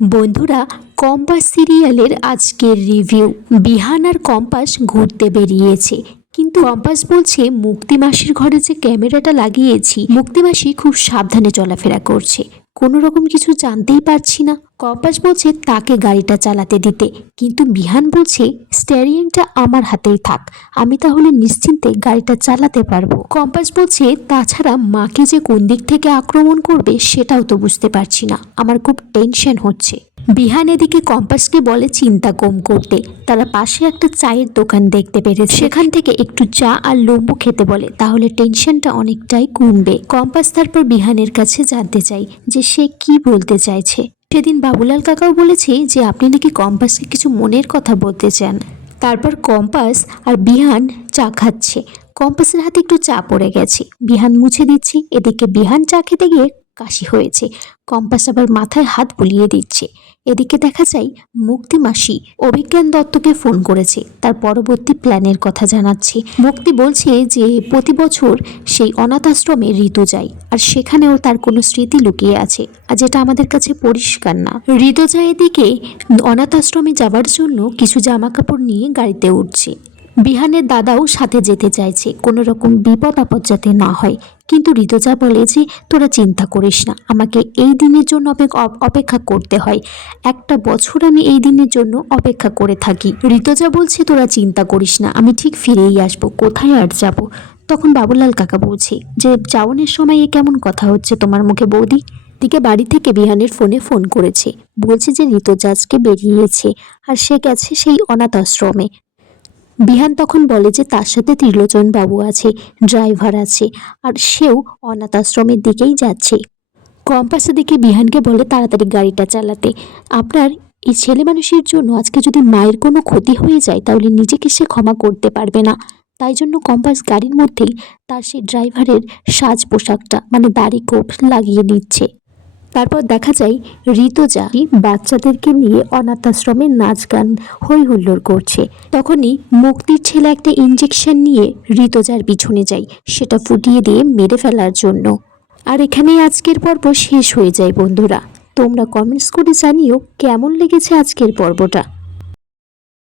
বন্ধুরা, কম্পাস সিরিয়ালের আজকের রিভিউ। বিহান আর কম্পাস ঘুরতে বেরিয়েছে, কিন্তু কম্পাস বলছে মুক্তি মাসির ঘরে যে ক্যামেরাটা লাগিয়েছি, মুক্তি মাসি খুব সাবধানে চলাফেরা করছে, কোনো রকম কিছু জানতেই পারছি না। কম্পাস বলছে তাকে গাড়িটা চালাতে দিতে, কিন্তু বিহান বলছে স্টিয়ারিংটা আমার হাতেই থাক, আমি তাহলে নিশ্চিন্তে গাড়িটা চালাতে পারবো। কম্পাস বলছে তাছাড়া মাকে যে কোন দিক থেকে আক্রমণ করবে সেটাও তো বুঝতে পারছি না, আমার খুব টেনশন হচ্ছে। বিহান এদিকে কম্পাসকে বলে চিন্তা কম করতে, তারা পাশে একটা চায়ের দোকান দেখতে পেরেছে, সেখান থেকে একটু চা আর লেবু খেতে বলে, তাহলে টেনশনটা অনেকটাই কমবে। কম্পাস তারপর বিহানের কাছে জানতে চাই যে সে কি বলতে চাইছে। সেদিন বাবুলাল কাকাও বলেছে যে আপনি নাকি কম্পাসকে কিছু মনের কথা বলতে চান। তারপর কম্পাস আর বিহান চা খাচ্ছে, কম্পাসের হাতে একটু চা পড়ে গেছে, বিহান মুছে দিচ্ছে। এদিকে বিহান চা খেতে গিয়ে কাশি হয়েছে, কম্পাস আবার মাথায় হাত বুলিয়ে দিচ্ছে। এদিকে দেখা যায় মুক্তি মাসি অভিজ্ঞান দত্তকে ফোন করেছে, তার পরবর্তী প্ল্যানের কথা জানাচ্ছে। মুক্তি বলছে যে প্রতি বছর সেই অনাথ আশ্রমে ঋতু যায়, আর সেখানেও তার কোনো স্মৃতি লুকিয়ে আছে, আর যেটা আমাদের কাছে পরিষ্কার না। ঋতু যায় এদিকে অনাথ আশ্রমে যাবার জন্য কিছু জামা কাপড় নিয়ে গাড়িতে উঠছে। বিহানের দাদাও সাথে যেতে চাইছে, কোনো রকম বিপদ আপদ যাতে না হয়, কিন্তু ঋতুজা বলে যে তোরা চিন্তা করিস না, আমাকে এই দিনের জন্য অপেক্ষা করতে হয়, একটা বছর আমি এই দিনের জন্য অপেক্ষা করে থাকি। ঋতুজা বলছে তোরা চিন্তা করিস না, আমি ঠিক ফিরেই আসবো, কোথায় আর যাব। তখন বাবুলাল কাকা বলছে যে যাওয়ানোর সময় এ কেমন কথা হচ্ছে তোমার মুখে বৌদি। দিকে বাড়ি থেকে বিহানের ফোন করেছে, বলছে যে ঋতুজা আজকে বেরিয়েছে আর সে গেছে সেই অনাথ আশ্রমে। বিহান তখন বলে যে তার সাথে ত্রিলোচন বাবু আছে, ড্রাইভার আছে, আর সেও অনাথ আশ্রমের দিকেই যাচ্ছে। কম্পাসের দিকে বিহানকে বলে তাড়াতাড়ি গাড়িটা চালাতে, আপনার এই ছেলে মানুষের জন্য আজকে যদি মায়ের কোনো ক্ষতি হয়ে যায় তাহলে নিজেকে সে ক্ষমা করতে পারবে না। তাই জন্য কম্পাস গাড়ির মধ্যেই তার সেই ড্রাইভারের সাজ পোশাকটা মানে দাড়ি কোপ লাগিয়ে নিচ্ছে। তারপর দেখা যায় ঋতুজা বাচ্চাদেরকে নিয়ে অনাথ আশ্রমে নাচ গান হই হুল্লোড় করছে। তখনই মুক্তির ছেলে একটা ইঞ্জেকশন নিয়ে ঋতুজার পিছনে যায়, সেটা ফুটিয়ে দিয়ে মেরে ফেলার জন্য। আর এখানেই আজকের পর্ব শেষ হয়ে যায়। বন্ধুরা, তোমরা কমেন্টস করে জানিও কেমন লেগেছে আজকের পর্বটা।